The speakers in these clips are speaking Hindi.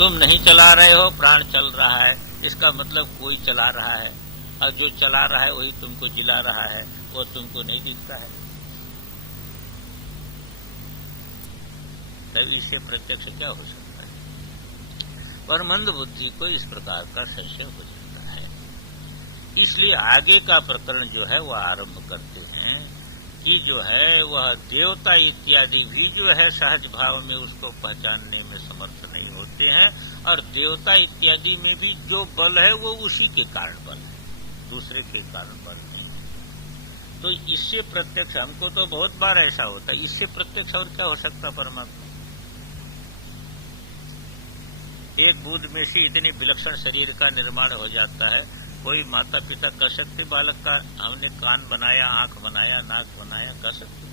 तुम नहीं चला रहे हो, प्राण चल रहा है, इसका मतलब कोई चला रहा है, और जो चला रहा है वही तुमको जिला रहा है, वो तुमको नहीं दिखता है। तभी इससे प्रत्यक्ष क्या हो सकता है? पर मंद बुद्धि को इस प्रकार का संशय हो जाता है। इसलिए आगे का प्रकरण जो है वह आरंभ करते हैं कि जो है वह देवता इत्यादि भी जो है सहज भाव में उसको पहचानने में समर्थ नहीं होते हैं, और देवता इत्यादि में भी जो बल है वो उसी के कारण बल है, दूसरे के कारण बल नहीं। तो इससे प्रत्यक्ष, हमको तो बहुत बार ऐसा होता है, इससे प्रत्यक्ष और क्या हो सकता परमात्मा? एक बूंद में से इतने विलक्षण शरीर का निर्माण हो जाता है। कोई माता पिता कर सकते बालक का, हमने कान बनाया, आंख बनाया, नाक बनाया, कर सकते?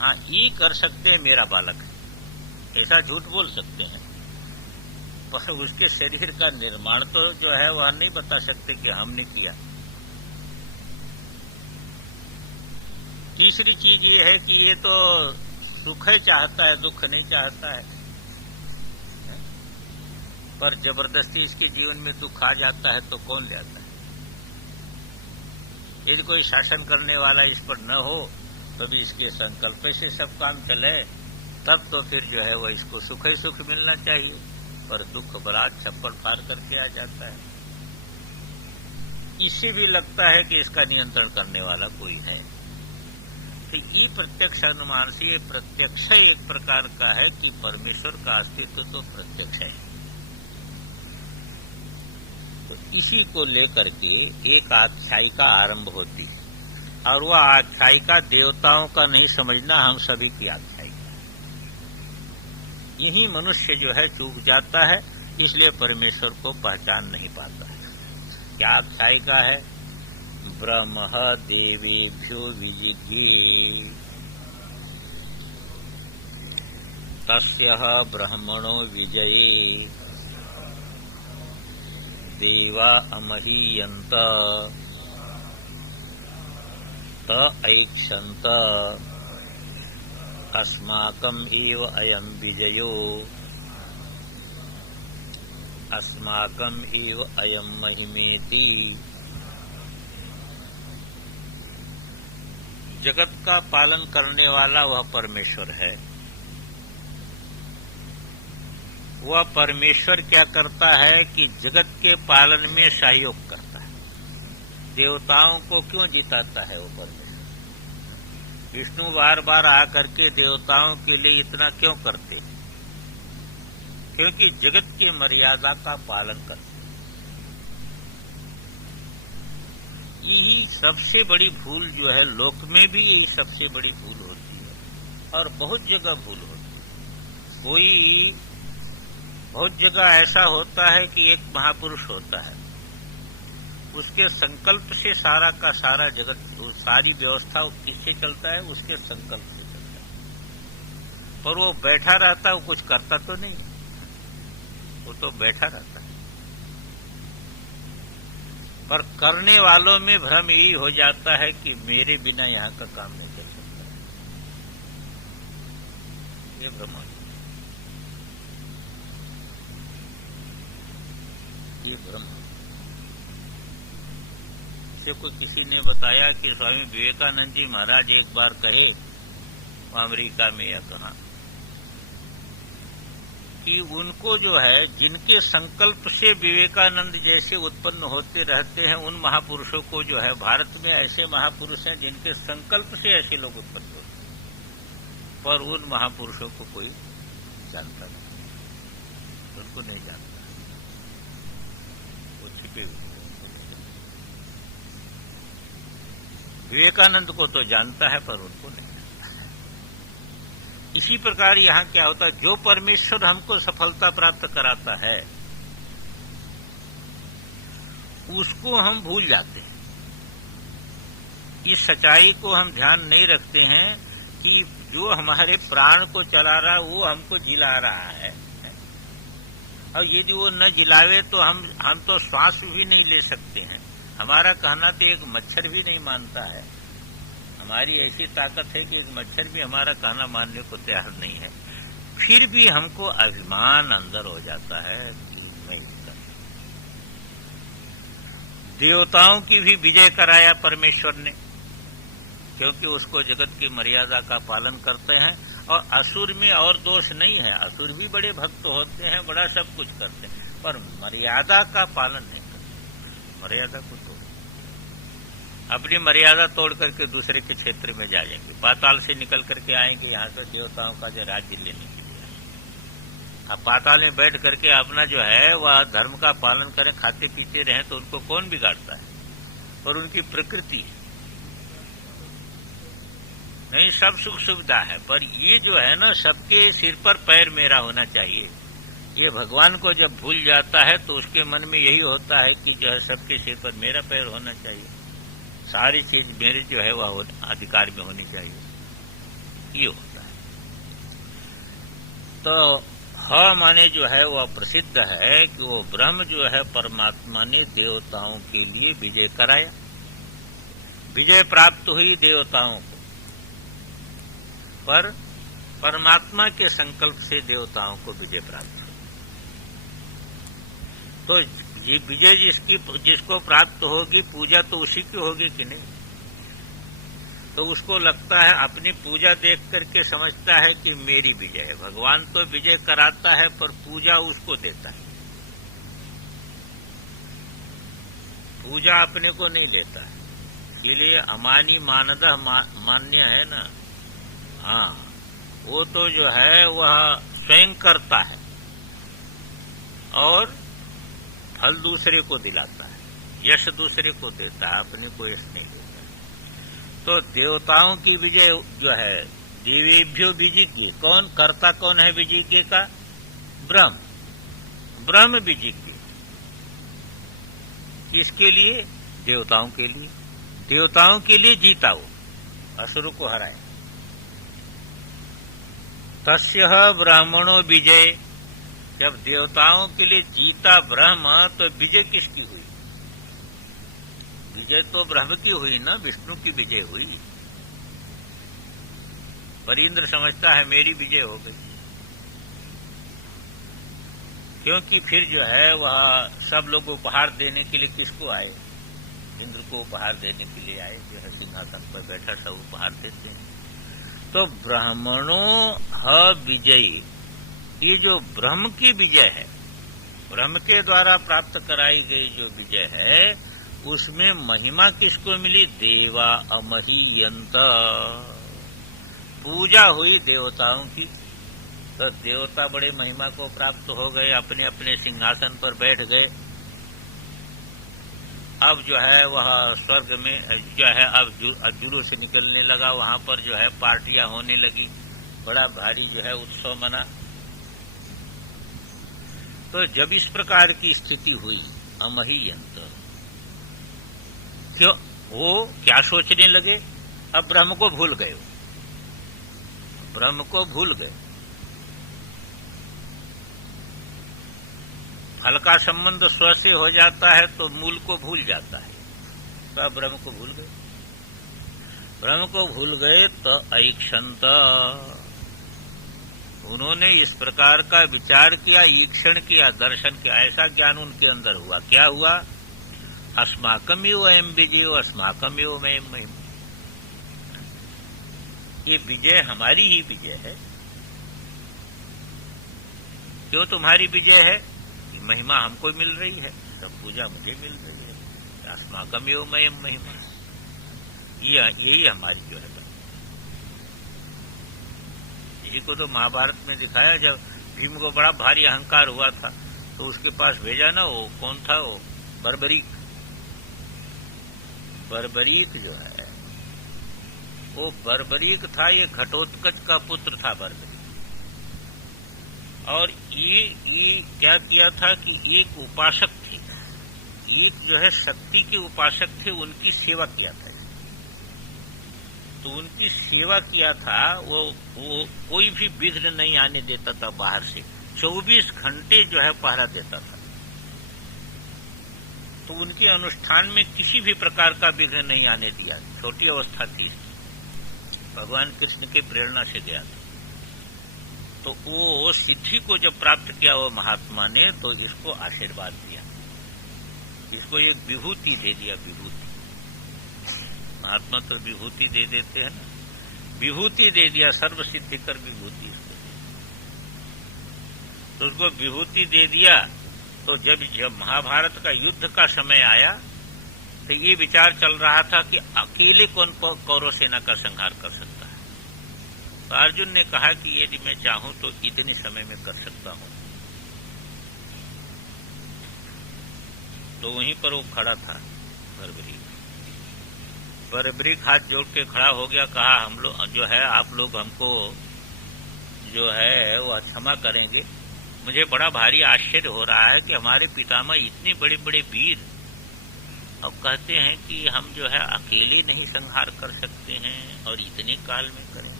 हाँ, ये कर सकते हैं मेरा बालक है, ऐसा झूठ बोल सकते हैं, पर उसके शरीर का निर्माण तो जो है वह नहीं बता सकते कि हमने किया। तीसरी चीज ये है कि ये तो सुख ही चाहता है, दुख नहीं चाहता है, पर जबरदस्ती इसके जीवन में दुख आ जाता है तो कौन ले आता है? यदि कोई शासन करने वाला इस पर न हो तो भी इसके संकल्प से सब काम चले, तब तो फिर जो है वह इसको सुख ही सुख मिलना चाहिए, पर दुख बरात छप्पड़ फाड़ करके आ जाता है। इसे भी लगता है कि इसका नियंत्रण करने वाला कोई है। तो ये प्रत्यक्ष अनुमान से ये प्रत्यक्ष एक प्रकार का है कि परमेश्वर का अस्तित्व तो प्रत्यक्ष है। तो इसी को लेकर के एक आख्यायिका आरंभ होती है, और वह आख्यायिका देवताओं का नहीं समझना, हम सभी की आख्यायिका है। यही मनुष्य जो है चूक जाता है, इसलिए परमेश्वर को पहचान नहीं पाता है। क्या आख्यायिका है? ब्रह्म देवेभ्यो विजिज्ञे तस्यः ब्रह्मणो विजये देवा अमहीयन्त त ऐक्षन्त अस्माकम् एव अयं विजयो अस्माकम् एव अयं महिमेति। जगत का पालन करने वाला वह परमेश्वर है। वह परमेश्वर क्या करता है कि जगत के पालन में सहयोग करता है। देवताओं को क्यों जिताता है वो परमेश्वर? विष्णु बार बार आकर के देवताओं के लिए इतना क्यों करते हैं? क्योंकि जगत की मर्यादा का पालन करते हैं। यही सबसे बड़ी भूल जो है, लोक में भी यही सबसे बड़ी भूल होती है, और बहुत जगह भूल होती है। बहुत जगह ऐसा होता है कि एक महापुरुष होता है, उसके संकल्प से सारा का सारा जगत, सारी व्यवस्था किससे चलता है? उसके संकल्प से चलता है। पर वो बैठा रहता है, वो कुछ करता तो नहीं है, वो तो बैठा रहता है। पर करने वालों में भ्रम यही हो जाता है कि मेरे बिना यहाँ का काम नहीं चल सकता। ये भ्रम हो, ये भ्रम। से को किसी ने बताया कि स्वामी विवेकानंद जी महाराज एक बार कहे, अमेरिका में या कहा, कि उनको जो है जिनके संकल्प से विवेकानंद जैसे उत्पन्न होते रहते हैं, उन महापुरुषों को जो है, भारत में ऐसे महापुरुष हैं जिनके संकल्प से ऐसे लोग उत्पन्न होते हैं, पर उन महापुरुषों को कोई जानता नहीं, उनको नहीं जानता, वो छिपे हुए। विवेकानंद को तो जानता है, पर उनको नहीं। इसी प्रकार यहाँ क्या होता है, जो परमेश्वर हमको सफलता प्राप्त कराता है उसको हम भूल जाते हैं। इस सच्चाई को हम ध्यान नहीं रखते हैं कि जो हमारे प्राण को चला रहा वो हमको जिला रहा है, और यदि वो न जिलावे तो हम तो श्वास भी नहीं ले सकते हैं। हमारा कहना तो एक मच्छर भी नहीं मानता है। हमारी ऐसी ताकत है कि एक मच्छर भी हमारा कहना मानने को तैयार नहीं है। फिर भी हमको अभिमान अंदर हो जाता है कि मैं इसका। देवताओं की भी विजय कराया परमेश्वर ने, क्योंकि उसको जगत की मर्यादा का पालन करते हैं। और असुर में और दोष नहीं है, असुर भी बड़े भक्त होते हैं, बड़ा सब कुछ करते हैं, पर मर्यादा का पालन नहीं करते। मर्यादा को तोड़, अपनी मर्यादा तोड़ करके दूसरे के क्षेत्र में जाएंगे, पाताल से निकल करके आएंगे यहाँ से देवताओं का जो राज्य लेने के लिए। अब पाताल में बैठ करके अपना जो है वह धर्म का पालन करें, खाते पीते रहें, तो उनको कौन बिगाड़ता है? और उनकी प्रकृति है। नहीं, सब सुख सुविधा है, पर ये जो है ना, सबके सिर पर पैर मेरा होना चाहिए। ये भगवान को जब भूल जाता है तो उसके मन में यही होता है कि जो है सबके सिर पर मेरा पैर होना चाहिए, सारी चीज मेरे जो है वह अधिकार में होनी चाहिए, ये होता है। तो माने जो है वह प्रसिद्ध है कि वो ब्रह्म जो है परमात्मा ने देवताओं के लिए विजय कराया, विजय प्राप्त हुई देवताओं को, पर परमात्मा के संकल्प से देवताओं को विजय प्राप्त हुई। तो ये विजय जिसको प्राप्त होगी, पूजा तो उसी की होगी कि नहीं? तो उसको लगता है, अपनी पूजा देख करके समझता है कि मेरी विजय है। भगवान तो विजय कराता है पर पूजा उसको देता है, पूजा अपने को नहीं देता है। इसलिए अमानी मानदह मान्य है ना, हाँ, वो तो जो है वह स्वयं करता है और फल दूसरे को दिलाता है, यश दूसरे को देता है, अपने को यश नहीं देता। तो देवताओं की विजय जो है, देवेभ्यो विजिज्ञ, कौन करता, कौन है विजिज्ञ का? ब्रह्म, ब्रह्म विजिज्ञ। किसके लिए? देवताओं के लिए, देवताओं के लिए जीता वो, असुरों को हराए। तस्य ब्राह्मणों विजय, जब देवताओं के लिए जीता ब्रह्म, तो विजय किसकी हुई? विजय तो ब्रह्म की हुई ना, विष्णु की विजय हुई। पर इंद्र समझता है मेरी विजय हो गई, क्योंकि फिर जो है वह सब लोग उपहार देने के लिए किसको आए? इंद्र को उपहार देने के लिए आए, जो है सिंहासन पर बैठा सब उपहार देते हैं। तो ब्राह्मणों विजयी, ये जो ब्रह्म की विजय है, ब्रह्म के द्वारा प्राप्त कराई गई जो विजय है, उसमें महिमा किसको मिली? देवा अमहीयंत, पूजा हुई देवताओं की। तो देवता बड़े महिमा को प्राप्त हो गए, अपने अपने सिंहासन पर बैठ गए। अब जो है वह स्वर्ग में जो है अब जुलूस निकलने लगा, वहां पर जो है पार्टियां होने लगी, बड़ा भारी जो है उत्सव मना। तो जब इस प्रकार की स्थिति हुई, अमहीयंत, क्यों? वो क्या सोचने लगे? अब ब्रह्म को भूल गए, ब्रह्म को भूल गए। फल का संबंध स्व से हो जाता है तो मूल को भूल जाता है। तो अब ब्रह्म को भूल गए, ब्रह्म को भूल गए तो ऐक्षंत, उन्होंने इस प्रकार का विचार किया, ईक्षण किया, दर्शन किया, ऐसा ज्ञान उनके अंदर हुआ। क्या हुआ? अस्माकम यो अयम विजयो अस्माकम यो मयम महिमा, ये विजय हमारी ही विजय है। क्यों तुम्हारी विजय है? महिमा हमको मिल रही है, सब पूजा मुझे मिल रही है। अस्माकम यो मयम महिमा, यही हमारी जो है। इसी को तो महाभारत में दिखाया, जब भीम को बड़ा भारी अहंकार हुआ था तो उसके पास भेजा ना, वो कौन था? वो बर्बरीक। बर्बरीक जो है वो बर्बरीक था, ये घटोत्कच का पुत्र था बर्बरीक। और ये क्या किया था कि एक उपासक थे, एक जो है शक्ति के उपासक थे, उनकी सेवा किया था। तो उनकी सेवा किया था, वो कोई भी विघ्न नहीं आने देता था बाहर से, 24 घंटे जो है पहरा देता था। तो उनके अनुष्ठान में किसी भी प्रकार का विघ्न नहीं आने दिया। छोटी अवस्था थी, भगवान कृष्ण के प्रेरणा से गया था। तो वो सिद्धि को जब प्राप्त किया वो महात्मा ने, तो इसको आशीर्वाद दिया, इसको एक विभूति दे दिया। विभूति, महात्मा तो विभूति दे देते हैं ना, विभूति दे दिया, सर्व सिद्धिकर विभूति इसको। तो उसको विभूति दे दिया। तो जब महाभारत का युद्ध का समय आया तो ये विचार चल रहा था कि अकेले कौन कौरव सेना का संहार कर सकता है। तो अर्जुन ने कहा कि यदि मैं चाहूं तो इतने समय में कर सकता हूं। तो वहीं पर वो खड़ा था बर्बरीक हाथ जोड़ के खड़ा हो गया। कहा हम लोग जो है, आप लोग हमको जो है वो क्षमा करेंगे। मुझे बड़ा भारी आश्चर्य हो रहा है कि हमारे पितामह इतने बड़े बड़े वीर अब कहते हैं कि हम जो है अकेले नहीं संहार कर सकते हैं और इतने काल में करें।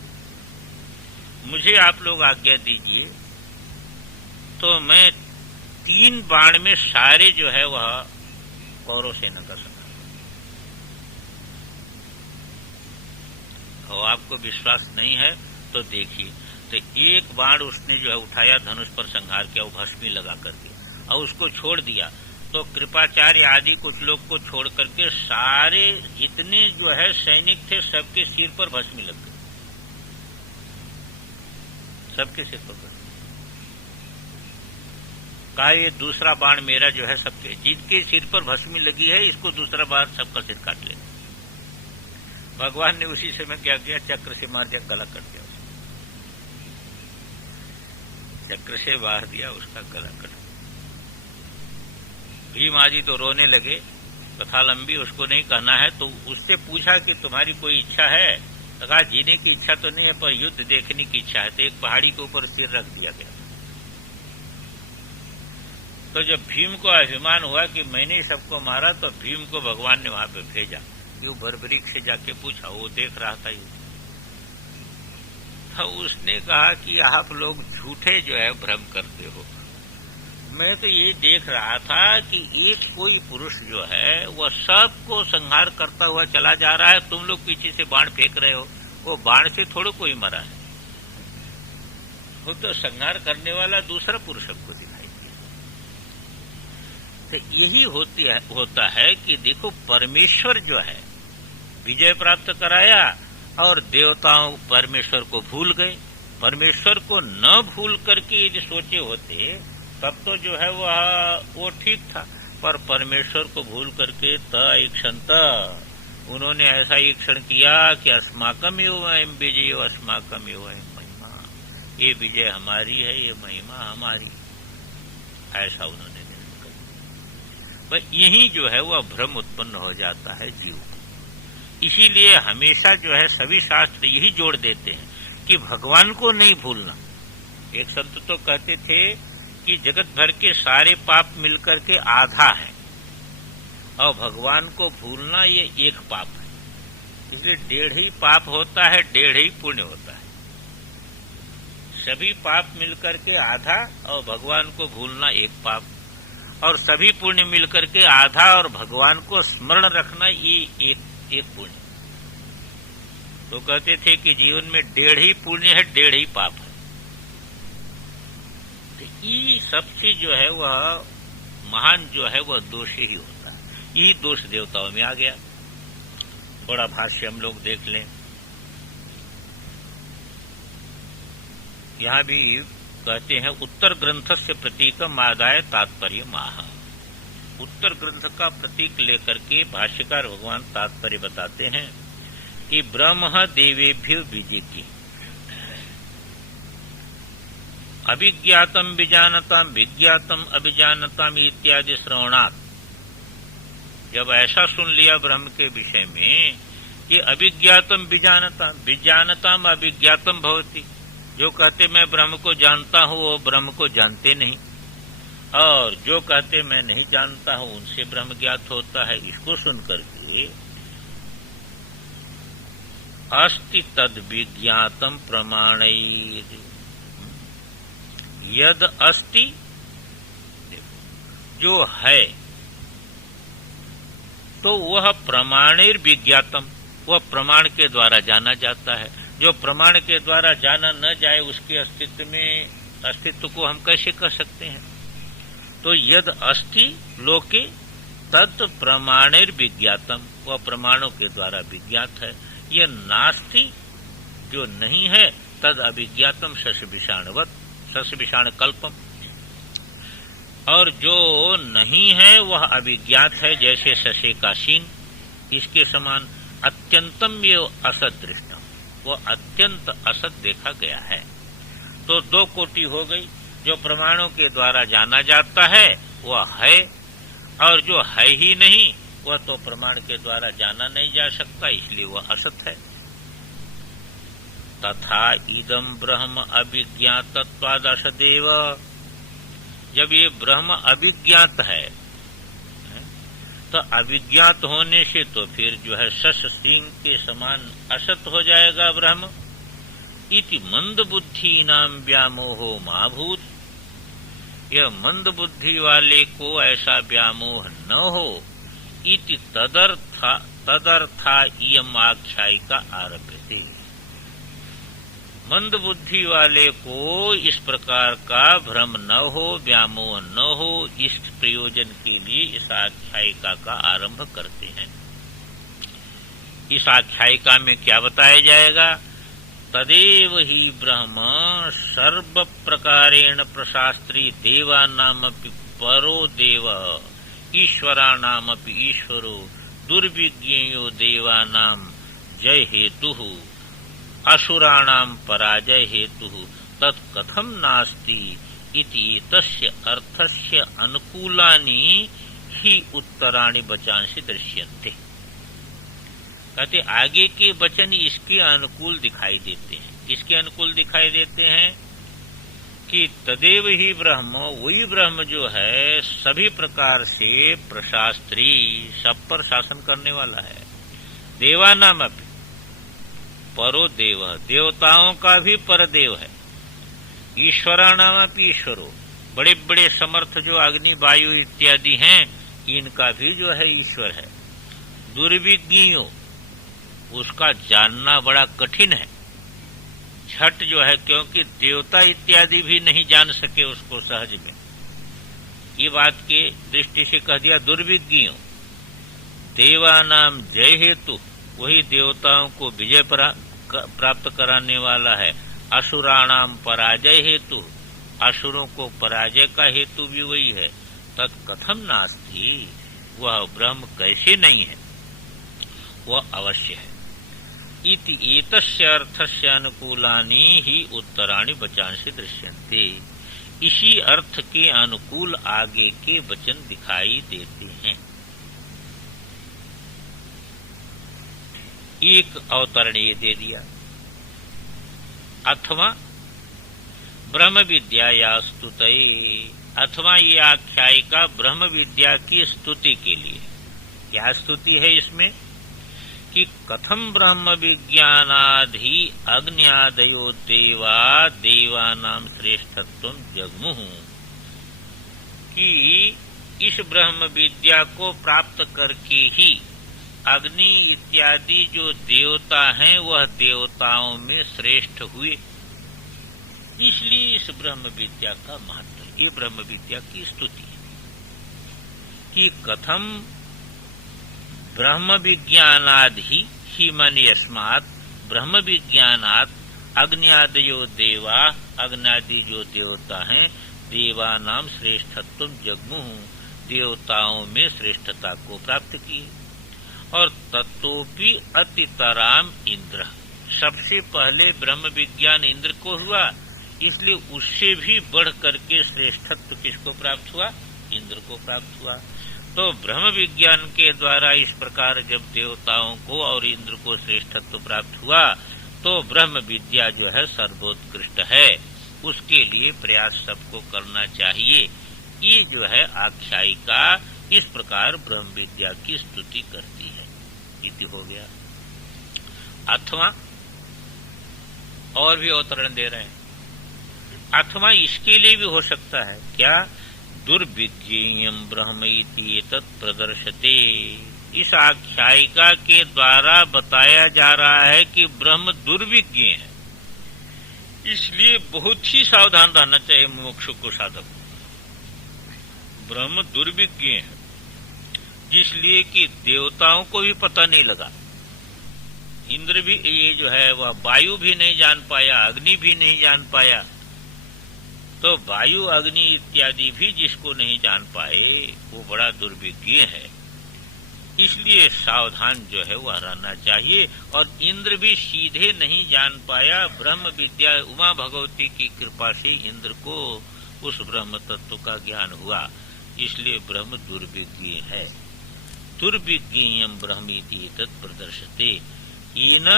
मुझे आप लोग आज्ञा दीजिए तो मैं 3 बाण में सारे जो है वह कौरव सेना का संहार। और आपको विश्वास नहीं है तो देखिए, तो एक बाण उसने जो है उठाया, धनुष पर संहार किया, वो भस्मी लगा करके, और उसको छोड़ दिया। तो कृपाचार्य आदि कुछ लोग को छोड़ करके सारे जितने जो है सैनिक थे सबके सिर पर भस्मी लग गई, सबके सिर पर भस्मी। कहा ये दूसरा बाण मेरा जो है सबके, जिनके सिर पर भस्मी लगी है इसको दूसरा बाण सबका सिर काट लेना। भगवान ने उसी समय क्या किया, चक्र से मार दिया, गला कट दिया। चक्र से मार दिया, उसका गला कट। भीम आदि तो रोने लगे, कथा लंबी उसको नहीं कहना है। तो उससे पूछा कि तुम्हारी कोई इच्छा है? तो कहा जीने की इच्छा तो नहीं है पर युद्ध देखने की इच्छा है। तो एक पहाड़ी के ऊपर सिर रख दिया गया। तो जब भीम को अभिमान हुआ कि मैंने सबको मारा, तो भीम को भगवान ने वहां पे भेजा कि वो बर्बरीक से जाके पूछा, वो देख रहा था युद्ध। तो उसने कहा कि आप लोग झूठे जो है भ्रम करते हो। मैं तो ये देख रहा था कि एक कोई पुरुष जो है वह सबको संहार करता हुआ चला जा रहा है, तुम लोग पीछे से बाण फेंक रहे हो। वो बाण से थोड़ा कोई मरा है, वो तो संहार करने वाला दूसरा पुरुष हमको दिखाई दिया। तो यही होता है कि देखो, परमेश्वर जो है विजय प्राप्त कराया और देवताओं परमेश्वर को भूल गए। परमेश्वर को न भूल करके यदि सोचे होते तब तो जो है वो ठीक था, पर परमेश्वर को भूल करके तईक्षण उन्होंने ऐसा ईक्षण किया कि अस्माकम एव अयं विजय अस्माकम एव अयं महिमा, ये विजय हमारी है, ये महिमा हमारी, ऐसा उन्होंने निर्णय कर दिया। पर यही जो है वह भ्रम उत्पन्न हो जाता है जीव। इसीलिए हमेशा जो है सभी शास्त्र यही जोड़ देते हैं कि भगवान को नहीं भूलना। एक संत तो कहते थे कि जगत भर के सारे पाप मिलकर के आधा है और भगवान को भूलना ये एक पाप है। इसलिए 1.5 ही पाप होता है, 1.5 ही पुण्य होता है। सभी पाप मिलकर के आधा और भगवान को भूलना एक पाप, और सभी पुण्य मिलकर के आधा और भगवान को स्मरण रखना ये एक पुण्य। तो कहते थे कि जीवन में 1.5 ही पुण्य है, 1.5 ही पाप है। तो ये सबसे जो है वह महान जो है वह दोष ही होता है। यही दोष देवताओं में आ गया। थोड़ा भाष्य हम लोग देख लें। यहां भी कहते हैं उत्तर ग्रंथ से प्रतीकम आदाय तात्पर्य माह। उत्तर ग्रंथ का प्रतीक लेकर के भाष्यकार भगवान तात्पर्य बताते हैं कि ब्रह्म देवेभ्यो विजिति अभिज्ञातम विजानताम विज्ञातम अभिजानताम इत्यादि श्रवणात्। जब ऐसा सुन लिया ब्रह्म के विषय में कि अभिज्ञातम विजानताम विजानताम अभिज्ञातम भवति, जो कहते मैं ब्रह्म को जानता हूं वो ब्रह्म को जानते नहीं, और जो कहते मैं नहीं जानता हूं उनसे ब्रह्म ज्ञात होता है। इसको सुन करके अस्ति तद विज्ञातम प्रमाणैः यद अस्ति, जो है तो वह प्रमाणेर विज्ञातम, वह प्रमाण के द्वारा जाना जाता है। जो प्रमाण के द्वारा जाना न जाए उसके अस्तित्व को हम कैसे कह सकते हैं? तो यद अस्ति लोके तत् प्रमाणेर विज्ञातम, वह प्रमाणों के द्वारा विज्ञात है। यह नास्ति, जो नहीं है, तद अविज्ञातम शश विषाण कल्पम, और जो नहीं है वह अविज्ञात है, जैसे शशे का शीन, इसके समान। अत्यंतम ये असत दृष्टम, वह अत्यंत असत देखा गया है। तो दो कोटि हो गई, जो प्रमाणों के द्वारा जाना जाता है वह है, और जो है ही नहीं वह तो प्रमाण के द्वारा जाना नहीं जा सकता, इसलिए वह असत है। तथा इदम ब्रह्म अविज्ञातत्वादसदेव, जब ये ब्रह्म अविज्ञात है तो अविज्ञात होने से तो फिर जो है शश सिंह के समान असत हो जाएगा ब्रह्म। इति मंद बुद्धि नाम व्यामोहो माभूत, यह मंद बुद्धि वाले को ऐसा व्यामोह न हो। इति तदर्था इयम आख्यायिका आरभ्यते, मंद बुद्धि वाले को इस प्रकार का भ्रम न हो, व्यामोह न हो, इस प्रयोजन के लिए इस आख्यायिका का आरंभ करते हैं। इस आख्यायिका में क्या बताया जाएगा? तदेव ही ब्रह्म सर्व प्रकारेण प्रशास्त्री देवानामपि परो देव, ईश्वराणामपि ईश्वरो, दुर्विज्ञेयो देवानाम जय हेतुः, असुराणाम पराजय हेतु तत्कथम नास्ति इति तस्य अर्थस्य अनुकूलानि ही उत्तराणि वचांसि दृश्यन्ते। कहते आगे के वचन इसके अनुकूल दिखाई देते हैं। इसके अनुकूल दिखाई देते हैं कि तदेव ही ब्रह्म, वही ब्रह्म जो है सभी प्रकार से प्रशास्त्री, सब पर शासन करने वाला है। देवानाम अपि परो देव, देवताओं का भी परदेव है। ईश्वराणामपि ईश्वरो, बड़े बड़े समर्थ जो अग्नि वायु इत्यादि हैं इनका भी जो है ईश्वर है। दुर्विज्ञियों, उसका जानना बड़ा कठिन है। छठ जो है, क्योंकि देवता इत्यादि भी नहीं जान सके उसको सहज में, ये बात के दृष्टि से कह दिया दुर्विज्ञियों। देवानाम जय हेतु, वही देवताओं को विजय प्राप्त कराने वाला है। असुराणाम पराजय हेतु, असुरों को पराजय का हेतु भी वही है। तत्कथम नास्ति, वह ब्रह्म कैसे नहीं है, वह अवश्य है। इति एतस्य अर्थस्य अनुकूलानि ही उत्तराणि वचांसि दृश्यन्ते, इसी अर्थ के अनुकूल आगे के वचन दिखाई देते हैं। एक अवतरण ये दे दिया। अथवा ब्रह्म विद्या या स्तुतये, अथवा ये आख्यायिका ब्रह्म विद्या की स्तुति के लिए। क्या स्तुति है इसमें? कि कथम ब्रह्म विज्ञानाधि अग्न्यादयो देवा देवानाम श्रेष्ठत्व जगमुः, कि इस ब्रह्म विद्या को प्राप्त करके ही अग्नि इत्यादि जो देवता हैं वह देवताओं में श्रेष्ठ हुए। इसलिए इस ब्रह्म विद्या का महत्व, ये ब्रह्म विद्या की स्तुति है कि कथम ब्रह्म विज्ञानादि ही मन यस्मात् ब्रह्म विज्ञानात् अग्न्यादयो देवा, अग्नादि जो देवता हैं देवानाम श्रेष्ठत्व जगमुः, देवताओं में श्रेष्ठता को प्राप्त किए। और तत्तोपि अतितराम इंद्र, सबसे पहले ब्रह्म विज्ञान इंद्र को हुआ, इसलिए उससे भी बढ़ करके श्रेष्ठत्व किसको प्राप्त हुआ? इंद्र को प्राप्त हुआ। तो ब्रह्म विज्ञान के द्वारा इस प्रकार जब देवताओं को और इंद्र को श्रेष्ठत्व प्राप्त हुआ तो ब्रह्म विद्या जो है सर्वोत्कृष्ट है, उसके लिए प्रयास सबको करना चाहिए। ये जो है आख्यायिका इस प्रकार ब्रह्म विद्या की स्तुति करती है। इति हो गया। अथवा और भी अवतरण दे रहे हैं। अथवा इसके लिए भी हो सकता है क्या? दुर्विज्ञेयम् ब्रह्म इति एतत् प्रदर्शते, इस आख्यायिका के द्वारा बताया जा रहा है कि ब्रह्म दुर्विज्ञ है। इसलिए बहुत ही सावधान रहना चाहिए मोक्ष को साधक। ब्रह्म दुर्विज्ञ है, जिसलिए कि देवताओं को भी पता नहीं लगा। इंद्र भी ये जो है वह वायु भी नहीं जान पाया, अग्नि भी नहीं जान पाया। तो वायु अग्नि इत्यादि भी जिसको नहीं जान पाए वो बड़ा दुर्विज्ञ है। इसलिए सावधान जो है वह रहना चाहिए। और इंद्र भी सीधे नहीं जान पाया। ब्रह्म विद्या उमा भगवती की कृपा से इंद्र को उस ब्रह्म तत्व का ज्ञान हुआ। इसलिए ब्रह्म दुर्विज्ञ है। दुर्विज्ञेयम् ब्रह्मीति तत् प्रदर्शते येन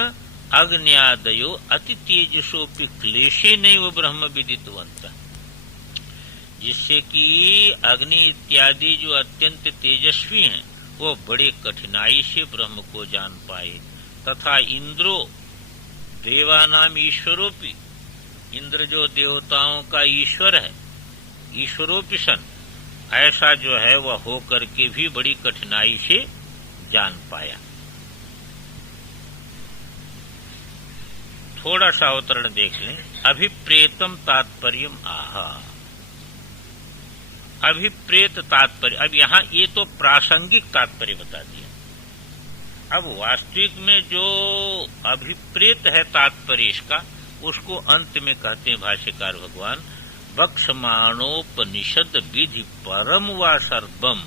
अग्न्यादयो अति तेजसोपि क्लेशेनैव ब्रह्म विदितवन्तः। जिससे कि अग्नि इत्यादि जो अत्यंत तेजस्वी हैं वो बड़े कठिनाई से ब्रह्म को जान पाए। तथा इंद्रो देवानाम ईश्वरोपि, इंद्र जो देवताओं का ईश्वर है, ईश्वरोपि सन, ऐसा जो है वह हो करके भी बड़ी कठिनाई से जान पाया। थोड़ा सा अवतरण देख लें। अभिप्रेतम तात्पर्यम आह। अभिप्रेत तात्पर्य, अब यहाँ ये तो प्रासंगिक तात्पर्य बता दिया। अब वास्तविक में जो अभिप्रेत है तात्पर्य इसका, उसको अंत में कहते हैं भाष्यकार भगवान, वक्षमाणोपनिषद विधि परम वा सर्वम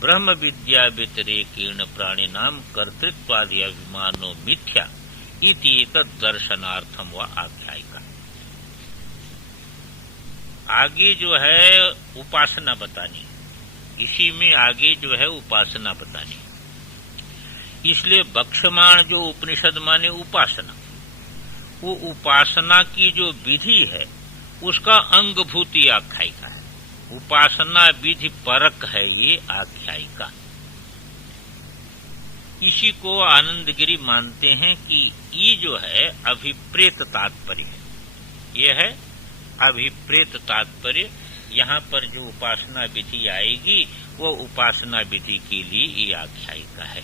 ब्रह्म विद्या व्यतिरेकेण प्राणिनाम कर्तृत्वादि अभिमानो मिथ्या इति तद दर्शनार्थम व आख्यायिका। आगे जो है उपासना बतानी, इसी में आगे जो है उपासना बतानी। इसलिए बक्षमाण जो उपनिषद माने उपासना, वो उपासना की जो विधि है उसका अंगभूति आख्यायिका है। उपासना विधि परक है ये आख्यायिका। इसी को आनंदगिरी मानते हैं कि ये जो है अभिप्रेत तात्पर्य है। ये है अभिप्रेत तात्पर्य। यहाँ पर जो उपासना विधि आएगी वो उपासना विधि के लिए ये आख्यायिका है।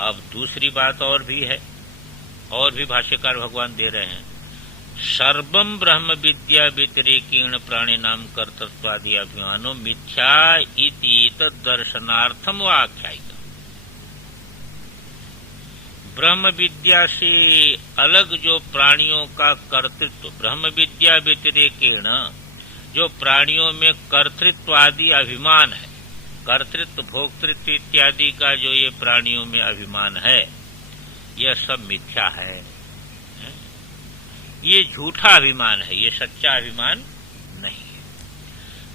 अब दूसरी बात और भी है, और भी भाष्यकार भगवान दे रहे हैं, सर्वम ब्रह्म विद्या व्यतिरेकेण प्राणिनाम कर्तृत्वादि अभिमानो मिथ्या इति तद दर्शनार्थम व आख्यायिका। ब्रह्म विद्या से अलग जो प्राणियों का कर्तृत्व, ब्रह्म विद्या व्यतिरेकेण जो प्राणियों में कर्तृत्व आदि अभिमान है, कर्तृत्व भोक्तृत्व इत्यादि का जो ये प्राणियों में अभिमान है, यह सब मिथ्या है। ये झूठा अभिमान है, ये सच्चा अभिमान नहीं है।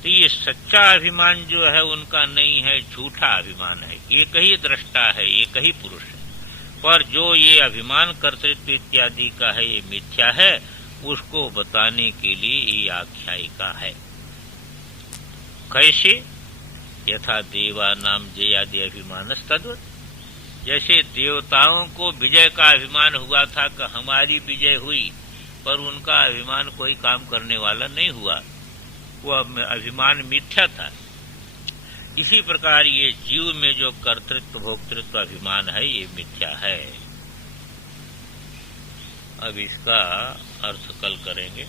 तो ये सच्चा अभिमान जो है उनका नहीं है, झूठा अभिमान है। एक ही दृष्टा है, एक ही पुरुष है। पर जो ये अभिमान कर्तृत्व इत्यादि का है ये मिथ्या है, उसको बताने के लिए ये आख्यायिका है। कैसे? यथा देवानाम जयादि अभिमान तद्वत्। जैसे देवताओं को विजय का अभिमान हुआ था कि हमारी विजय हुई, पर उनका अभिमान कोई काम करने वाला नहीं हुआ, वो अभिमान मिथ्या था। इसी प्रकार ये जीव में जो कर्तृत्व भोक्तृत्व अभिमान है ये मिथ्या है। अब इसका अर्थ कल करेंगे,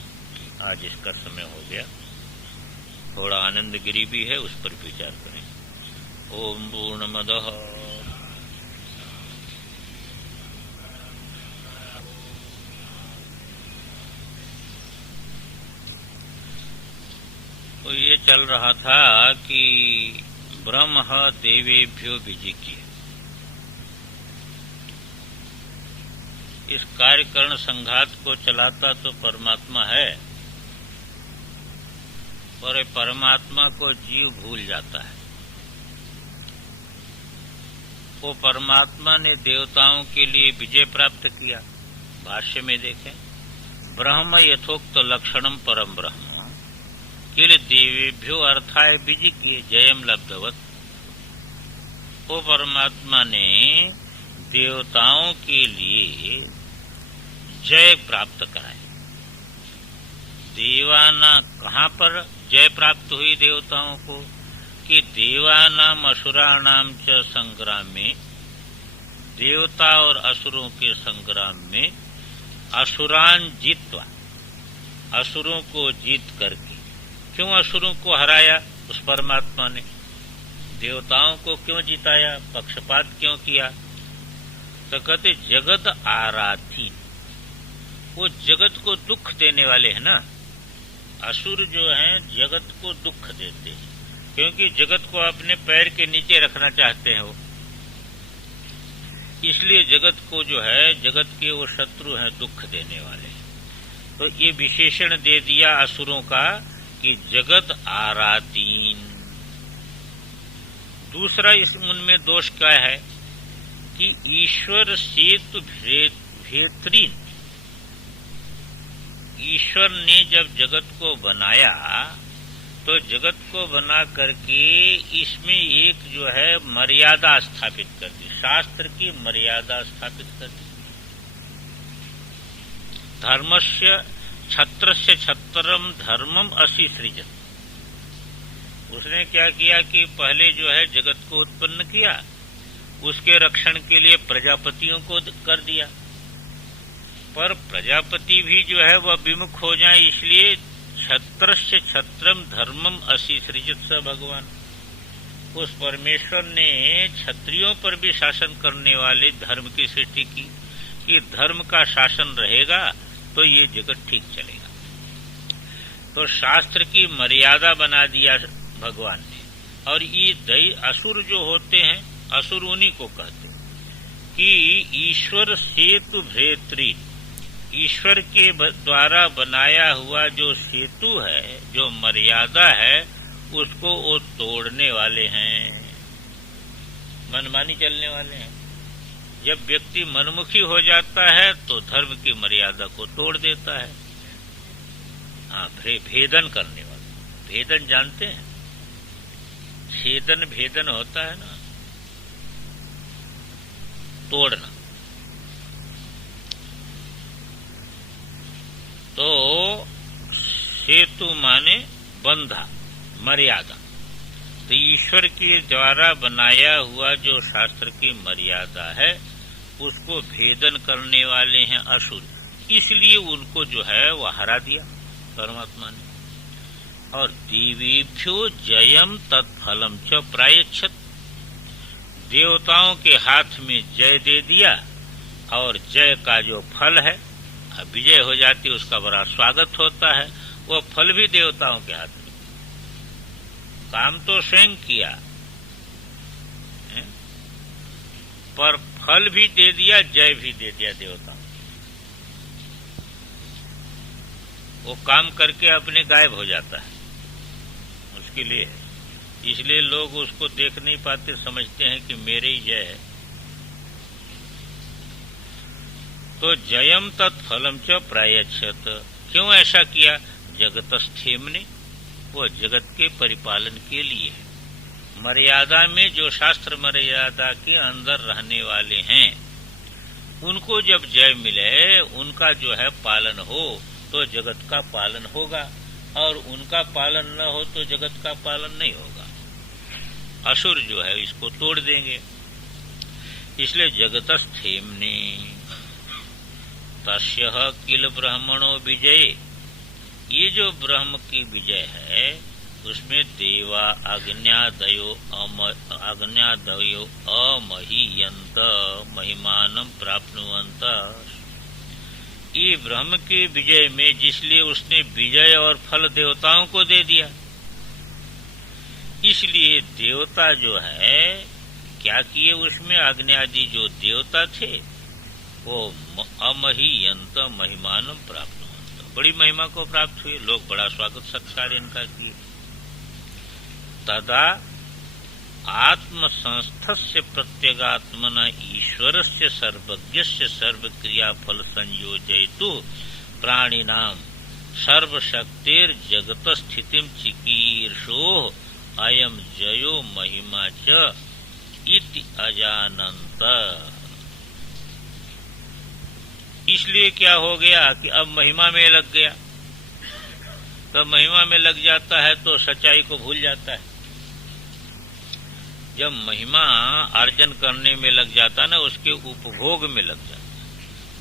आज इसका समय हो गया। थोड़ा आनंदगिरी भी है, उस पर विचार करें। ओम पूर्णमदः तो ये चल रहा था कि ब्रह्म देवेभ्यो विजिज्ञ। इस कार्यकरण संघात को चलाता तो परमात्मा है, और परमात्मा को जीव भूल जाता है। वो परमात्मा ने देवताओं के लिए विजय प्राप्त किया। भाष्य में देखें, ब्रह्म यथोक्त लक्षणम परम ब्रह्म किल देवेभ्यो अर्थाय विजिज्ञ जयम लब्धवत। वो परमात्मा ने देवताओं के लिए जय प्राप्त कराई। देवाना कहाँ पर जय प्राप्त हुई देवताओं को? कि देवानाम असुराणाम च संग्राम में, देवता और असुरों के संग्राम में, असुरान जीतवा, असुरों को जीत करके, क्यों असुरों को हराया उस परमात्मा ने, देवताओं को क्यों जिताया, पक्षपात क्यों किया, तो कहते जगत आराधी, वो जगत को दुख देने वाले हैं ना। असुर जो हैं जगत को दुख देते हैं, क्योंकि जगत को अपने पैर के नीचे रखना चाहते हैं वो, इसलिए जगत को जो है, जगत के वो शत्रु हैं, दुख देने वाले। तो ये विशेषण दे दिया असुरों का कि जगत आराधीन। दूसरा इस उनमें दोष क्या है कि ईश्वर सेतु भेत्रीन, ईश्वर ने जब जगत को बनाया तो जगत को बना करके इसमें एक जो है मर्यादा स्थापित कर दी, शास्त्र की मर्यादा स्थापित कर दी। धर्मस्य छत्रस्य छत्रम धर्मम असि सृजत, उसने क्या किया कि पहले जो है जगत को उत्पन्न किया, उसके रक्षण के लिए प्रजापतियों को कर दिया, पर प्रजापति भी जो है वह विमुख हो जाए, इसलिए छत्रस्य छत्रम धर्मम असि सृजत स भगवान, उस परमेश्वर ने क्षत्रियों पर भी शासन करने वाले धर्म की सृष्टि की कि धर्म का शासन रहेगा तो ये जगत ठीक चलेगा। तो शास्त्र की मर्यादा बना दिया भगवान ने। और ये असुर जो होते हैं, असुर उन्हीं को कहते हैं कि ईश्वर सेतु भेत्री, ईश्वर के द्वारा बनाया हुआ जो सेतु है, जो मर्यादा है, उसको वो तोड़ने वाले हैं, मनमानी चलने वाले हैं। जब व्यक्ति मनमुखी हो जाता है तो धर्म की मर्यादा को तोड़ देता है। हाँ, भेदन करने वाले, भेदन जानते हैं, छेदन भेदन होता है ना, तोड़ना। तो सेतु माने बंधा, मर्यादा। तो ईश्वर के द्वारा बनाया हुआ जो शास्त्र की मर्यादा है उसको भेदन करने वाले हैं असुर, इसलिए उनको जो है वह हरा दिया परमात्मा ने। और देवीभ्यो जयम तत्फलम च प्रायच्छत, देवताओं के हाथ में जय दे दिया, और जय का जो फल है, विजय हो जाती उसका बड़ा स्वागत होता है, वो फल भी देवताओं के हाथ में। काम तो स्वयं किया है? पर फल भी दे दिया, जय भी दे दिया देवताओं। वो काम करके अपने गायब हो जाता है, उसके लिए, इसलिए लोग उसको देख नहीं पाते, समझते हैं कि मेरे ही जय है। तो जयम तत्फलम च प्रायच्छत, क्यों ऐसा किया? जगतस्थेम ने, वो जगत के परिपालन के लिए, मर्यादा में जो शास्त्र मर्यादा के अंदर रहने वाले हैं उनको जब जय मिले, उनका जो है पालन हो तो जगत का पालन होगा, और उनका पालन न हो तो जगत का पालन नहीं होगा। असुर जो है इसको तोड़ देंगे, इसलिए जगतस्थेम ने तस्यः किल ब्रह्मणो विजय, ये जो ब्रह्म की विजय है उसमें देवा अग्न्यादयो अमहीयंत महिमानं प्राप्नुवंत, ये ब्रह्म के विजय में जिसलिए उसने विजय और फल देवताओं को दे दिया, इसलिए देवता जो है क्या किए, उसमें अग्न्यादि जो देवता थे वो अमहीयंत महिमानं प्राप्नुवंत, बड़ी महिमा को प्राप्त हुए, लोग बड़ा स्वागत सत्कार इनका किए। तदा आत्म संस्थस्य प्रत्यगात्मना ईश्वरस्य सर्वज्ञस्य सर्वक्रियाफल संयोजयितु प्राणिनाम सर्वशक्तिर जगत स्थितिम चिकीर्षो अयम जयो महिमा च इति अजानन्त। इसलिए क्या हो गया कि अब महिमा में लग गया, तो महिमा में लग जाता है तो सच्चाई को भूल जाता है। जब महिमा अर्जन करने में लग जाता ना, उसके उपभोग में लग जाता।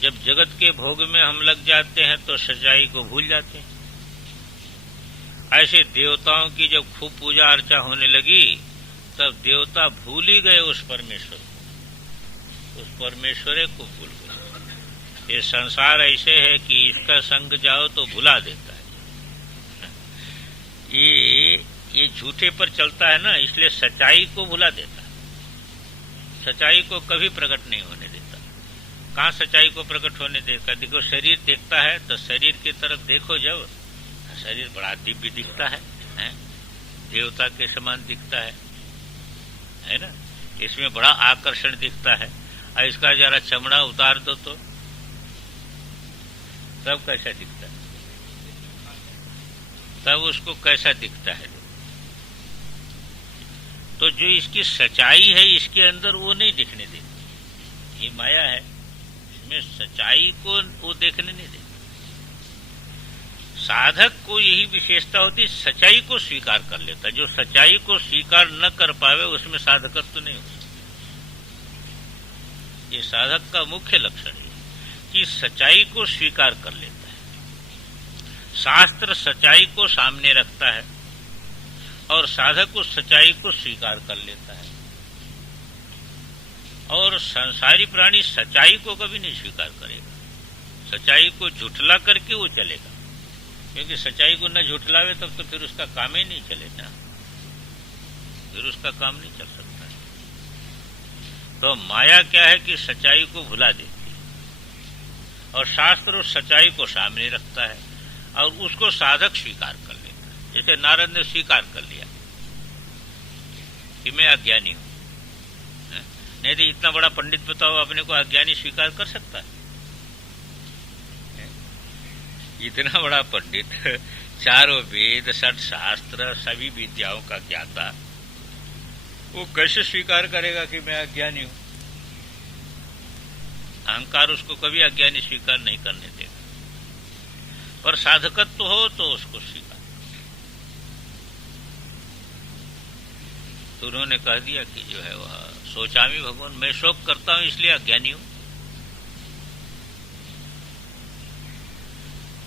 जब जगत के भोग में हम लग जाते हैं तो सच्चाई को भूल जाते हैं। ऐसे देवताओं की जब खूब पूजा अर्चा होने लगी तब देवता भूल ही गए उस परमेश्वर को, उस परमेश्वर को भूल गए। ये संसार ऐसे है कि इसका संग जाओ तो भुला देता है। ये झूठे पर चलता है ना, इसलिए सच्चाई को भुला देता है, सच्चाई को कभी प्रकट नहीं होने देता। कहाँ सच्चाई को प्रकट होने देता? देखो शरीर देखता है तो शरीर की तरफ देखो, जब शरीर बड़ा दिव्य दिखता है, देवता के समान दिखता है ना, इसमें बड़ा आकर्षण दिखता है। और इसका जरा चमड़ा उतार दो तो तब कैसा दिखता है, तब उसको कैसा दिखता है। तो जो इसकी सच्चाई है इसके अंदर वो नहीं दिखने देती, ये माया है, इसमें सच्चाई को वो देखने नहीं देती। साधक को यही विशेषता होती, सच्चाई को स्वीकार कर लेता। जो सच्चाई को स्वीकार न कर पावे उसमें साधकत्व तो नहीं हो सकता। ये साधक का मुख्य लक्षण है कि सच्चाई को स्वीकार कर लेता है। शास्त्र सच्चाई को सामने रखता है और साधक उस सच्चाई को स्वीकार कर लेता है। और संसारी प्राणी सच्चाई को कभी नहीं स्वीकार करेगा, सच्चाई को झुठला करके वो चलेगा, क्योंकि सच्चाई को न झुठलावे तब तो फिर उसका काम ही नहीं चलेगा, फिर उसका काम नहीं चल सकता। तो माया क्या है कि सच्चाई को भुला देती है और शास्त्र उस सच्चाई को सामने रखता है और उसको साधक स्वीकार कर लेता है। जैसे नारद ने स्वीकार कर लिया कि मैं अज्ञानी हूं, नहीं तो इतना बड़ा पंडित बताओ अपने को अज्ञानी स्वीकार कर सकता है? इतना बड़ा पंडित, चारों वेद, षट शास्त्र, सभी विद्याओं का ज्ञाता, वो कैसे स्वीकार करेगा कि मैं अज्ञानी हूं? अहंकार उसको कभी अज्ञानी स्वीकार नहीं करने देगा, पर साधकत्व हो तो उसको स्वीकार। तो उन्होंने कह दिया कि जो है वह सोचामी भगवान, मैं शोक करता हूं इसलिए अज्ञानी हूं।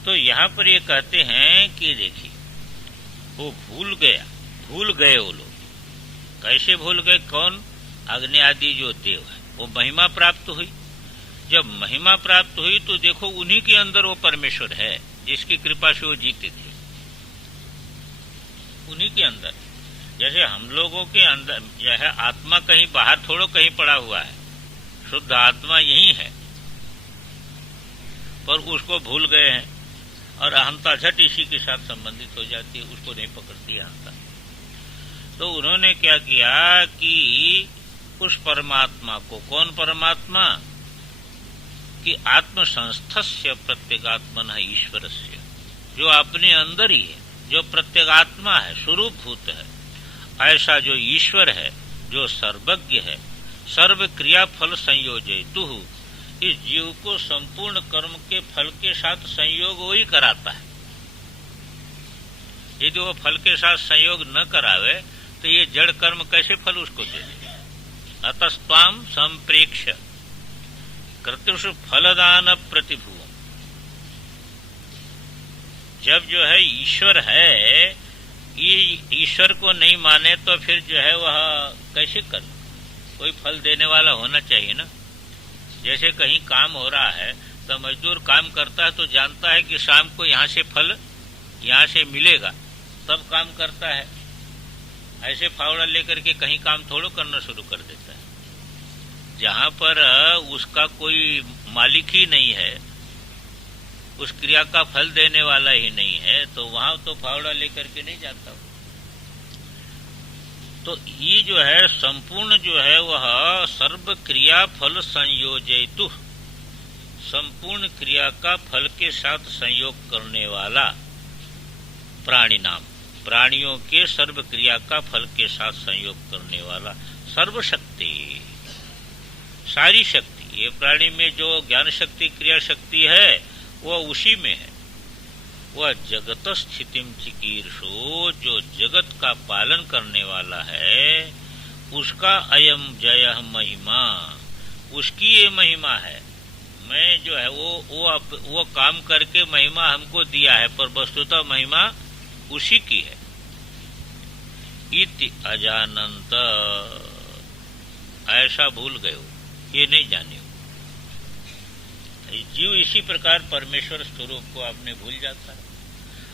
तो यहां पर ये कहते हैं कि देखिए वो भूल गए वो लोग। कैसे भूल गए? कौन? अग्नि आदि जो देव है, वो महिमा प्राप्त हुई। जब महिमा प्राप्त हुई तो देखो उन्हीं के अंदर वो परमेश्वर है जिसकी कृपा से वो जीते थे, उन्हीं के अंदर। जैसे हम लोगों के अंदर जो है आत्मा कहीं बाहर थोड़ो कहीं पड़ा हुआ है, शुद्ध आत्मा यही है, पर उसको भूल गए हैं और अहंता झट इसी के साथ संबंधित हो जाती है, उसको नहीं पकड़ती अहंता। तो उन्होंने क्या किया कि उस परमात्मा को, कौन परमात्मा? कि आत्म संस्थस्य प्रत्यगात्मन ईश्वरस्य, जो अपने अंदर ही है, जो प्रत्यगात्मा है, स्वरूप भूत है, ऐसा जो ईश्वर है, जो सर्वज्ञ है, सर्व क्रिया फल संयोजयतु, इस जीव को संपूर्ण कर्म के फल के साथ संयोग वही कराता है। यदि वो फल के साथ संयोग न करावे तो ये जड़ कर्म कैसे फल उसको दे? अतस्त्वाम संप्रेक्ष्य कर्तृषु फलदान प्रतिभू। जब जो है ईश्वर है, ये ईश्वर को नहीं माने तो फिर जो है वह कैसे कर? कोई फल देने वाला होना चाहिए ना। जैसे कहीं काम हो रहा है तो मजदूर काम करता है तो जानता है कि शाम को यहाँ से फल यहाँ से मिलेगा, तब काम करता है। ऐसे फावड़ा लेकर के कहीं काम थोड़ो करना शुरू कर देता है। जहाँ पर उसका कोई मालिक ही नहीं है, उस क्रिया का फल देने वाला ही नहीं है, तो वहां तो फावड़ा लेकर के नहीं जाता। तो ये जो है संपूर्ण जो है वह सर्व क्रिया फल संयोजयतु, संपूर्ण क्रिया का फल के साथ संयोग करने वाला प्राणी नाम, प्राणियों के सर्व क्रिया का फल के साथ संयोग करने वाला सर्वशक्ति, सारी शक्ति। ये प्राणी में जो ज्ञान शक्ति, क्रिया शक्ति है वह उसी में है। वह जगत स्थितिम चिकीर्षो, जो जगत का पालन करने वाला है, उसका अयम जय महिमा, उसकी ये महिमा है। मैं जो है वो काम करके महिमा हमको दिया है, पर वस्तुतः महिमा उसी की है। इति अजानंत, ऐसा भूल गए हो, ये नहीं जाने हो। जीव इसी प्रकार परमेश्वर स्वरूप को आपने भूल जाता है।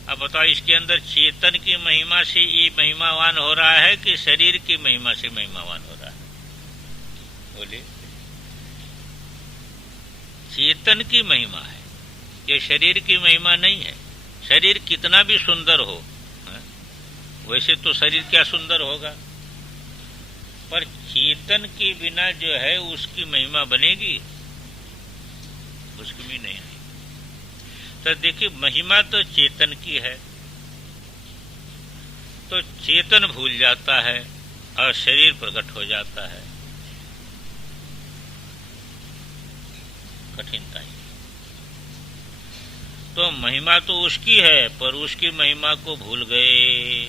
अब बताओ, इसके अंदर चेतन की महिमा से ये महिमावान हो रहा है कि शरीर की महिमा से महिमावान हो रहा है? बोलिए। चेतन की महिमा है, ये शरीर की महिमा नहीं है। शरीर कितना भी सुंदर हो, वैसे तो शरीर क्या सुंदर होगा, पर चेतन के बिना जो है उसकी महिमा बनेगी? उसकी भी नहीं। तो देखिए, महिमा तो चेतन की है, तो चेतन भूल जाता है और शरीर प्रकट हो जाता है। कठिनता ही। तो महिमा तो उसकी है, पर उसकी महिमा को भूल गए।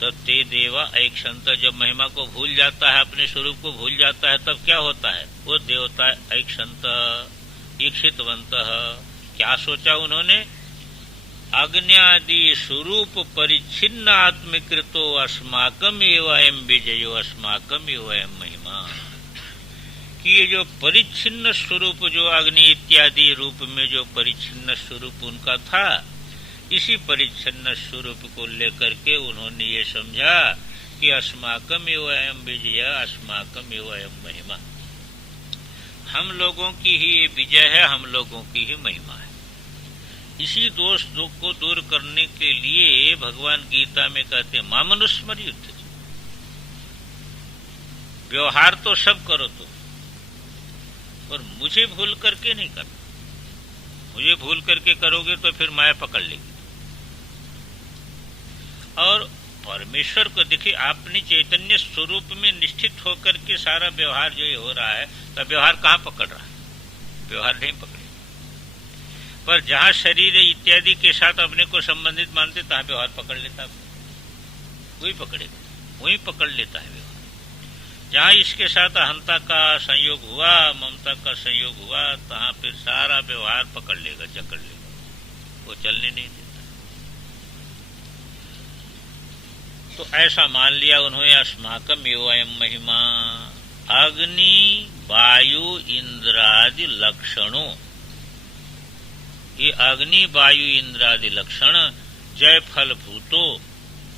तो ते देवा ऐक्षंत, जब महिमा को भूल जाता है, अपने स्वरूप को भूल जाता है, तब क्या होता है? वो देवता ऐक्षंत ईक्षितवंत, क्या सोचा उन्होंने? अग्न्यादि स्वरूप परिच्छिन्न आत्मकृतो अस्माकम एवं विजयो अस्माकम एवं महिमा, कि ये जो परिच्छिन्न स्वरूप, जो अग्नि इत्यादि रूप में जो परिच्छिन्न स्वरूप उनका था, इसी परिच्छिन्न स्वरूप को लेकर के उन्होंने ये समझा कि अस्माकम एवं विजय अस्माकम एवं महिमा, हम लोगों की ही ये विजय है, हम लोगों की ही महिमा है। इसी दोष को दूर करने के लिए भगवान गीता में कहते हैं मामनुस्मर युद्ध। व्यवहार तो सब करो तो, पर मुझे भूल करके नहीं करना। मुझे भूल करके करोगे तो फिर माया पकड़ लेगी। और परमेश्वर को देखिए, अपने चैतन्य स्वरूप में निष्ठित होकर के सारा व्यवहार जो ये हो रहा है, तो व्यवहार कहाँ पकड़ रहा है? व्यवहार नहीं पकड़े। पर जहाँ शरीर इत्यादि के साथ अपने को संबंधित मानते, तहाँ व्यवहार पकड़ लेता है, वही पकड़ेगा, वही पकड़ लेता है व्यवहार। जहाँ इसके साथ अहंता का संयोग हुआ, ममता का संयोग हुआ, तहाँ फिर सारा व्यवहार पकड़ लेगा, जकड़ लेगा, वो चलने नहीं देता। तो ऐसा मान लिया उन्होंने, अस्माकम एवं महिमा, अग्नि वायु इंद्रादि लक्षणों, ये अग्नि वायु इंद्रादि लक्षण जय फल भूतो,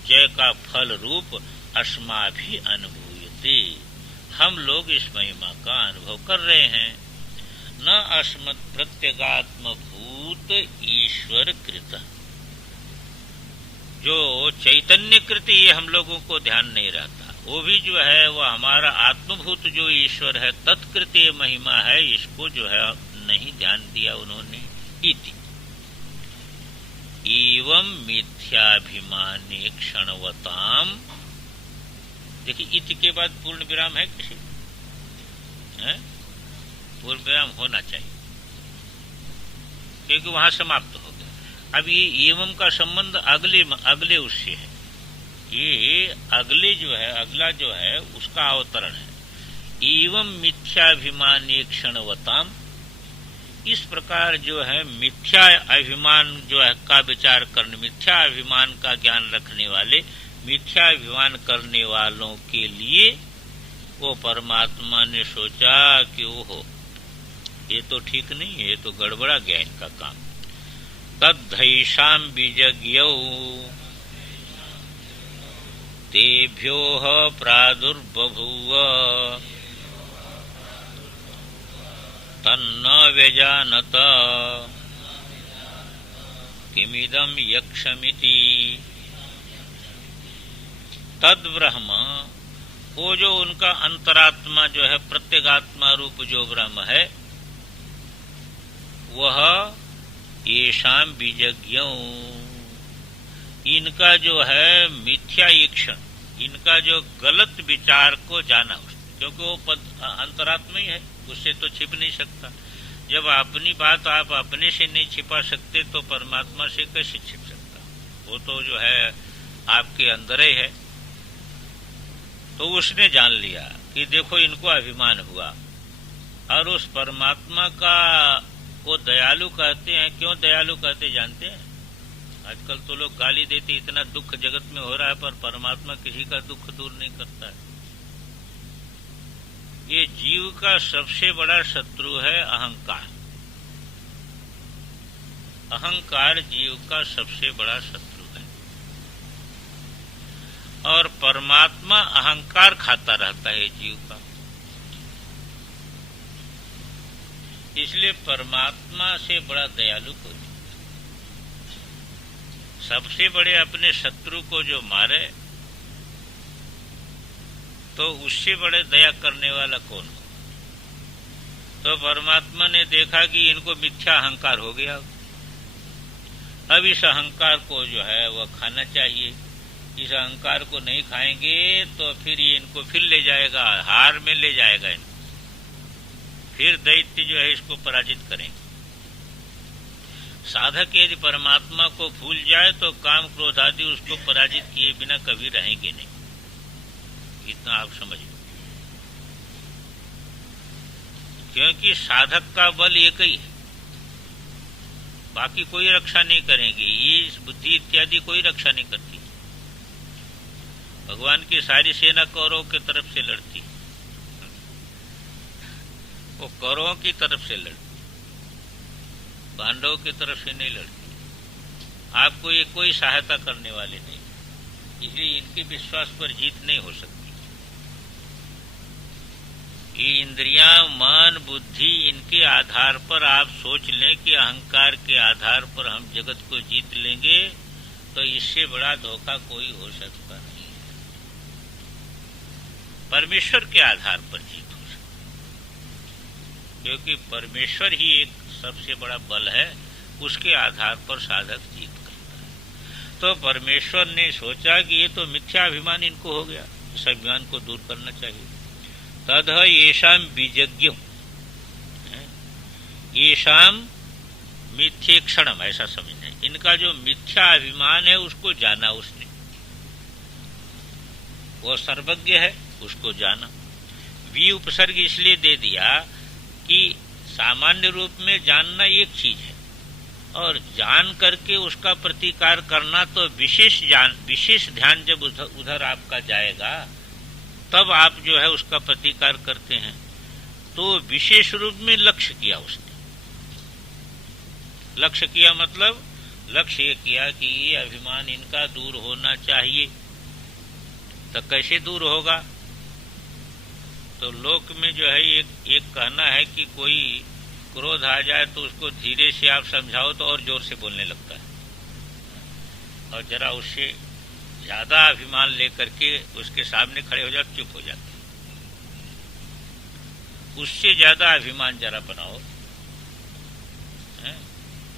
जय का फल रूप अस्माभि अनुभूयते, हम लोग इस महिमा का अनुभव कर रहे हैं। न अस्मत् प्रत्यगात्म भूत ईश्वर कृत, जो चैतन्य कृत ये हम लोगों को ध्यान नहीं रहता, वो भी जो है वह हमारा आत्मभूत जो ईश्वर है तत्कृत ये महिमा है, इसको जो है नहीं ध्यान दिया उन्होंने। इति एवं मिथ्याभिमाने क्षणवताम, देखिए इति के बाद पूर्ण विराम है किसी है? पूर्ण विराम होना चाहिए, क्योंकि वहां समाप्त हो गया। अब ये एवं का संबंध अगले उससे है, ये अगले जो है, अगला जो है उसका अवतरण है। एवं मिथ्याभिमाने क्षणवताम, इस प्रकार जो है मिथ्या अभिमान जो है का विचार करने, मिथ्या अभिमान का ज्ञान रखने वाले, मिथ्या अभिमान करने वालों के लिए वो परमात्मा ने सोचा कि ओहो ये तो ठीक नहीं है, ये तो गड़बड़ा गया इनका काम। तद्धैषाम बीजज्ञौ तेभ्योः प्रादुर्बभूव तन्न व्यजानत किमिदं यक्षमिति। तद ब्रह्म, वो जो उनका अंतरात्मा जो है, प्रत्यगात्मा रूप जो ब्रह्म है, वह येषाम बीजज्ञौ, इनका जो है मिथ्या ईक्षण, इनका जो गलत विचार को जाना उसने, क्योंकि वो अंतरात्मा ही है, उससे तो छिप नहीं सकता। जब अपनी बात आप अपने से नहीं छिपा सकते तो परमात्मा से कैसे छिप सकता? वो तो जो है आपके अंदर ही है। तो उसने जान लिया कि देखो इनको अभिमान हुआ, और उस परमात्मा का को दयालु कहते हैं। क्यों दयालु कहते जानते हैं? आजकल तो लोग गाली देते, इतना दुख जगत में हो रहा है, पर परमात्मा किसी का दुख दूर नहीं करता है। ये जीव का सबसे बड़ा शत्रु है अहंकार। अहंकार जीव का सबसे बड़ा शत्रु है, और परमात्मा अहंकार खाता रहता है जीव का। इसलिए परमात्मा से बड़ा दयालु कोई नहीं। सबसे बड़े अपने शत्रु को जो मारे, तो उससे बड़े दया करने वाला कौन हो? तो परमात्मा ने देखा कि इनको मिथ्या अहंकार हो गया, अब इस अहंकार को जो है वह खाना चाहिए। इस अहंकार को नहीं खाएंगे तो फिर ये इनको फिर ले जाएगा, हार में ले जाएगा इनको। फिर दैत्य जो है इसको पराजित करेंगे। साधक यदि परमात्मा को भूल जाए तो काम क्रोध आदि उसको पराजित किए बिना कभी रहेंगे नहीं। इतना आप समझिए, क्योंकि साधक का बल एक ही है, बाकी कोई रक्षा नहीं करेंगे। ये बुद्धि इत्यादि कोई रक्षा नहीं करती। भगवान की सारी सेना कौरवों की तरफ से लड़ती, वो कौरवों की तरफ से लड़ती, पांडवों की तरफ से नहीं लड़ती। आपको ये कोई सहायता करने वाले नहीं, इसलिए इनके विश्वास पर जीत नहीं हो सकती। ये इंद्रियां, मन, बुद्धि, इनके आधार पर आप सोच लें कि अहंकार के आधार पर हम जगत को जीत लेंगे, तो इससे बड़ा धोखा कोई हो सकता नहीं। परमेश्वर के आधार पर जीत हो सकती, क्योंकि परमेश्वर ही एक सबसे बड़ा बल है, उसके आधार पर साधक जीत करता है। तो परमेश्वर ने सोचा कि ये तो मिथ्या अभिमान इनको हो गया, इस अभिमान को दूर करना चाहिए। तद येषाम बीजज्ञम, येषाम मिथ्येक्षणम, ऐसा समझना। इनका जो मिथ्या अभिमान है उसको जाना उसने, वो सर्वज्ञ है, उसको जाना। वी उपसर्ग इसलिए दे दिया कि सामान्य रूप में जानना एक चीज है, और जान करके उसका प्रतिकार करना तो विशेष ध्यान जब उधर आपका जाएगा तब आप जो है उसका प्रतिकार करते हैं। तो विशेष रूप में लक्ष्य किया उसने। लक्ष्य किया मतलब लक्ष्य ये किया कि ये अभिमान इनका दूर होना चाहिए। तो कैसे दूर होगा? तो लोक में जो है एक कहना है कि कोई क्रोध आ जाए तो उसको धीरे से आप समझाओ तो और जोर से बोलने लगता है, और जरा उससे ज्यादा अभिमान लेकर के उसके सामने खड़े हो जाओ, चुप हो जाते। उससे ज्यादा अभिमान जरा बनाओ,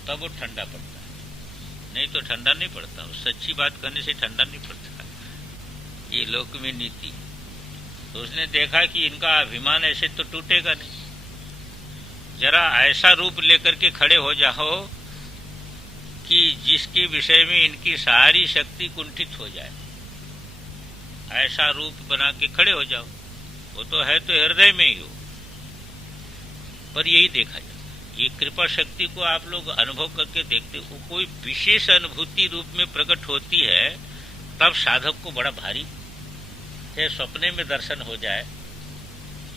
तब वो ठंडा पड़ता है, नहीं तो ठंडा नहीं पड़ता। सच्ची बात करने से ठंडा नहीं पड़ता, ये लोक में नीति। तो उसने देखा कि इनका अभिमान ऐसे तो टूटेगा नहीं, जरा ऐसा रूप लेकर के खड़े हो जाओ कि जिसके विषय में इनकी सारी शक्ति कुंठित हो जाए। ऐसा रूप बना के खड़े हो जाओ, वो तो है तो हृदय में ही हो, पर यही देखा जाए। ये कृपा शक्ति को आप लोग अनुभव करके देखते हो, कोई विशेष अनुभूति रूप में प्रकट होती है तब साधक को बड़ा भारी है। सपने में दर्शन हो जाए,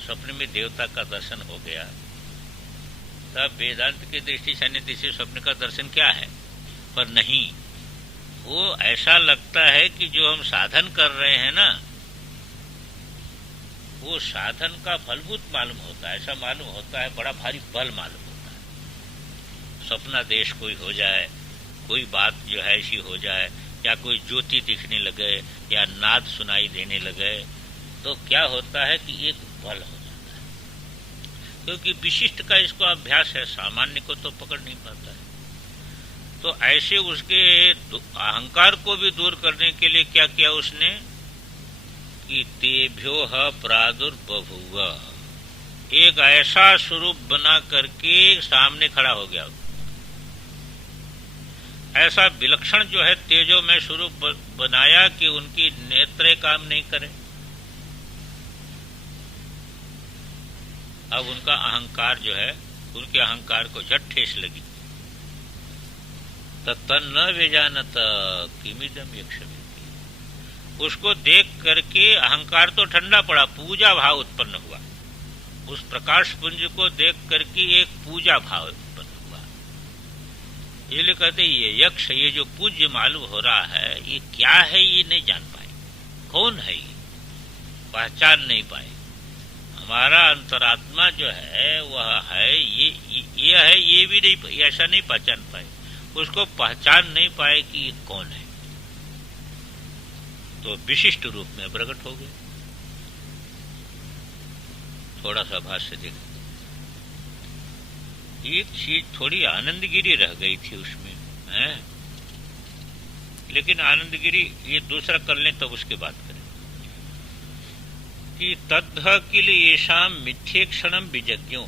स्वप्न में देवता का दर्शन हो गया, तब वेदांत की दृष्टि सन्निधि से स्वप्न का दर्शन क्या है? पर नहीं, वो ऐसा लगता है कि जो हम साधन कर रहे हैं ना, वो साधन का फलभूत मालूम होता है। ऐसा मालूम होता है, बड़ा भारी बल मालूम होता है। स्वप्नादेश कोई हो जाए, कोई बात जो है ऐसी हो जाए, या कोई ज्योति दिखने लगे, या नाद सुनाई देने लगे, तो क्या होता है कि एक बल हो जाता है, क्योंकि विशिष्ट का इसको अभ्यास है, सामान्य को तो पकड़ नहीं पाता है। तो ऐसे उसके अहंकार को भी दूर करने के लिए क्या किया उसने कि तेभ्यो प्रादुर्बभूव, एक ऐसा स्वरूप बना करके सामने खड़ा हो गया। ऐसा विलक्षण जो है तेजो में स्वरूप बनाया कि उनकी नेत्र काम नहीं करे, अब उनका अहंकार जो है, उनके अहंकार को झट ठेस लगी। तन्न वेजानत किमिदम यक्षमिति, उसको देख करके अहंकार तो ठंडा पड़ा, पूजा भाव उत्पन्न हुआ। उस प्रकाश पुंज को देख करके एक पूजा भाव उत्पन्न हुआ। ये लोग कहते ये यक्ष, ये जो पूज्य मालूम हो रहा है, ये क्या है ये नहीं जान पाए, कौन है ये पहचान नहीं पाए। हमारा अंतरात्मा जो है वह है, ये है, ये भी नहीं, ऐसा नहीं पहचान पाए, उसको पहचान नहीं पाए कि ये कौन है। तो विशिष्ट रूप में प्रकट हो गए। थोड़ा सा भाष्य देखो, एक चीज थोड़ी आनंदगिरी रह गई थी उसमें, है? लेकिन आनंदगिरी ये दूसरा कर लें तब उसके बात करें कि तद्ध किल येषाम मिथ्येक्षणम विजज्ञो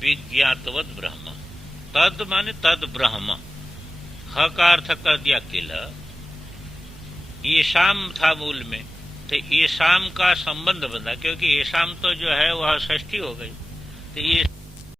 विज्ञातवद ब्रह्म। तद माने तद ब्रह्म, ह का अर्थ कर दिया किल, येषाम था मूल में, तो येषाम का संबंध बंधा, क्योंकि येषाम तो जो है वह षष्ठी हो गई, तो ये